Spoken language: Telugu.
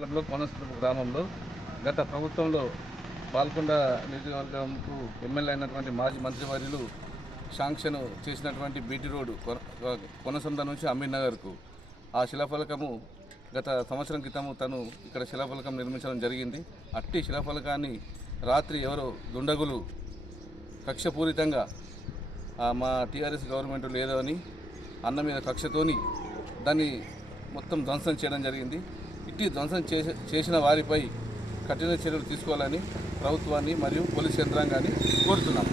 మండలంలో కోనసీమ గ్రామంలో గత ప్రభుత్వంలో బాల్కొండ నియోజకవర్గంకు ఎమ్మెల్యే అయినటువంటి మాజీ మంత్రివర్యులు శాంక్షన్ చేసినటువంటి బీటీ రోడ్డు కొనసొంద నుంచి అమీర్నగర్కు ఆ శిలాఫలకము గత సంవత్సరం క్రితము తను ఇక్కడ శిలాఫలకం నిర్మించడం జరిగింది. అట్టి శిలాఫలకాన్ని రాత్రి ఎవరో దుండగులు కక్షపూరితంగా మా టీఆర్ఎస్ గవర్నమెంట్ లేదో అని అన్న మీద కక్షతోని దాన్ని మొత్తం ధ్వంసం చేయడం జరిగింది. ఇట్టి ధ్వంసం చేసిన వారిపై కఠిన చర్యలు తీసుకోవాలని ప్రభుత్వాన్ని మరియు పోలీస్ యంత్రాంగాన్ని కోరుతున్నాము.